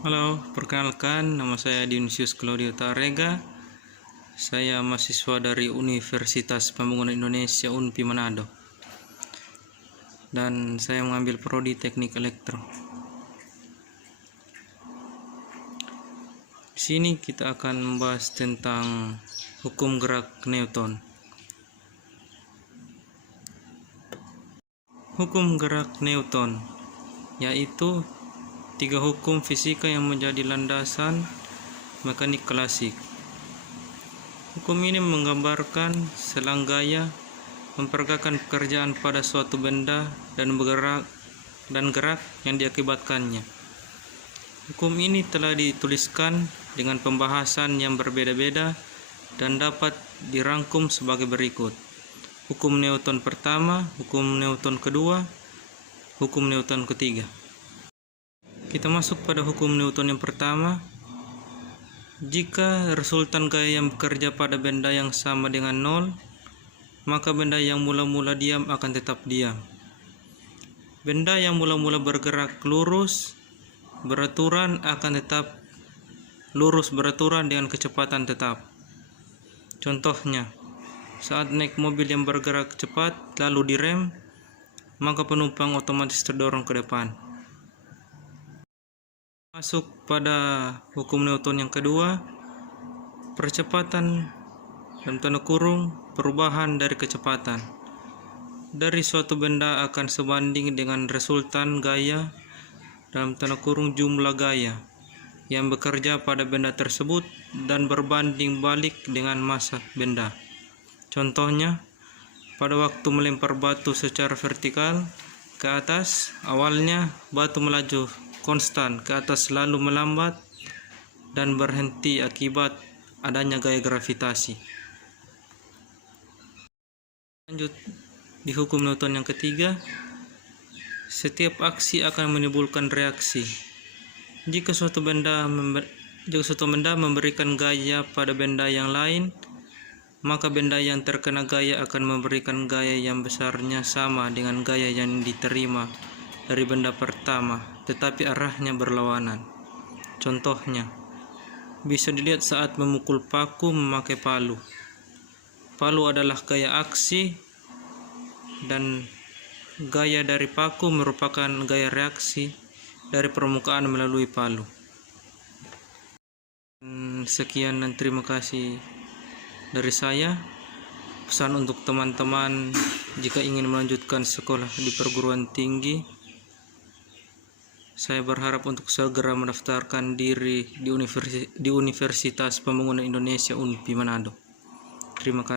Halo, perkenalkan nama saya Dionysius Claudio Tarega. Saya mahasiswa dari Universitas Pembangunan Indonesia UNPI Manado. Dan saya mengambil prodi Teknik Elektro. Di sini kita akan membahas tentang hukum gerak Newton. Hukum gerak Newton yaitu 3 hukum fisika yang menjadi landasan mekanik klasik. Hukum ini menggambarkan selang gaya memperagakan pekerjaan pada suatu benda dan gerak yang diakibatkannya. Hukum ini telah dituliskan dengan pembahasan yang berbeda-beda dan dapat dirangkum sebagai berikut: hukum Newton pertama, hukum Newton kedua, hukum Newton ketiga. Kita masuk pada hukum Newton yang pertama. Jika resultan gaya yang bekerja pada benda yang sama dengan 0, maka benda yang mula-mula diam akan tetap diam. Benda yang mula-mula bergerak lurus beraturan akan tetap lurus beraturan dengan kecepatan tetap. Contohnya, saat naik mobil yang bergerak cepat lalu direm, maka penumpang otomatis terdorong ke depan. Masuk pada hukum Newton yang kedua, percepatan dalam tanda kurung perubahan dari kecepatan dari suatu benda akan sebanding dengan resultan gaya dalam tanda kurung jumlah gaya yang bekerja pada benda tersebut dan berbanding balik dengan massa benda. Contohnya, pada waktu melempar batu secara vertikal ke atas, awalnya batu melaju konstan ke atas lalu melambat dan berhenti akibat adanya gaya gravitasi. Lanjut di hukum Newton yang ketiga, setiap aksi akan menimbulkan reaksi. Jika suatu benda memberikan gaya pada benda yang lain, maka benda yang terkena gaya akan memberikan gaya yang besarnya sama dengan gaya yang diterima dari benda pertama, tetapi arahnya berlawanan. Contohnya, bisa dilihat saat memukul paku memakai palu. Palu adalah gaya aksi dan gaya dari paku merupakan gaya reaksi dari permukaan melalui palu. Sekian dan terima kasih dari saya. Pesan untuk teman-teman jika ingin melanjutkan sekolah di perguruan tinggi, saya berharap untuk segera mendaftarkan diri di Universitas Pembangunan Indonesia UNPI Manado. Terima kasih.